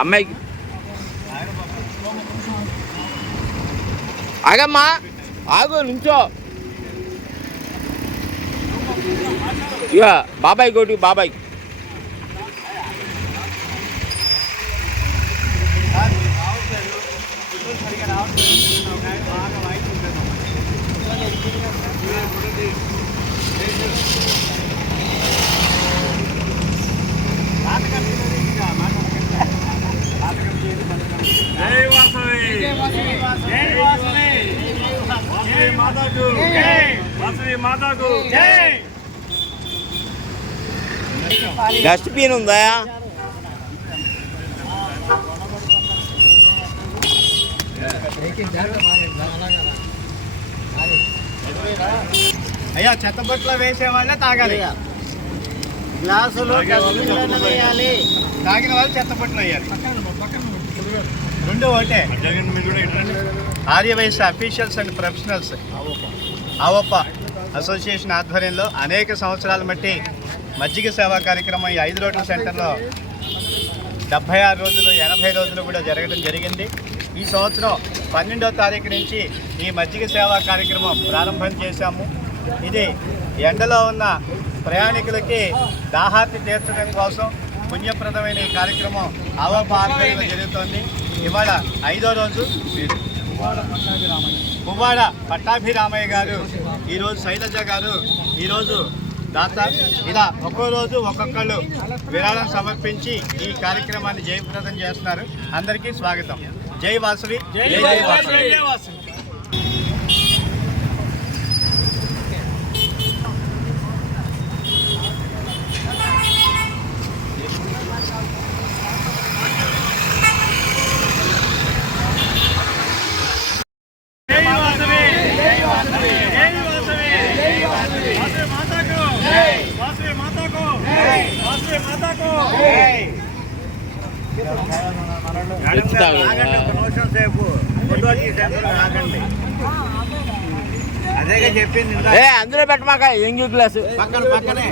అమ్మాయికి ఆగమ్మా, ఆగు, నుంచో. ఇక బాబాయ్ కోటి, బాబాయ్ డస్ట్బిన్ ఉందా? అయ్యా, చెత్తబొట్లో వేసే వాళ్ళే తాగాలి. గ్లాసులు వేయాలి, తాగిన వాళ్ళు చెత్తబొట్లో వేయాలి. రెండు ఒకటే. ఆర్యవైశ్య అఫీషియల్స్ అండ్ ప్రొఫెషనల్స్ అవప్ప అసోసియేషన్ ఆధ్వర్యంలో అనేక సంవత్సరాల బట్టి మజ్జిగ సేవా కార్యక్రమం ఈ 5 రోడ్ల సెంటర్లో 76 రోజులు 80 రోజులు కూడా జరగడం జరిగింది. ఈ సంవత్సరం 12వ తారీఖు నుంచి ఈ మజ్జిగ సేవా కార్యక్రమం ప్రారంభం చేశాము. ఇది ఎండలో ఉన్న ప్రయాణికులకి దాహార్తి తీర్చడం కోసం పుణ్యప్రదమైన ఈ కార్యక్రమం అవప్ప ఆధ్వర్యంలో జరుగుతోంది. ఇవాళ 5వ రోజు. పువ్వాడ పట్టాభిరామయ్య గారు, ఈరోజు శైలజ గారు, ఈరోజు దాత, ఇలా ఒక్కో రోజు ఒక్కొక్కళ్ళు విరాళం సమర్పించి ఈ కార్యక్రమాన్ని జయప్రదం చేస్తున్నారు. అందరికీ స్వాగతం. జై వాసవి, జై వాసవి. అదేగా చెప్పింది, అందులో పెట్టమాక ఎంగి గ్లాసు పక్కనే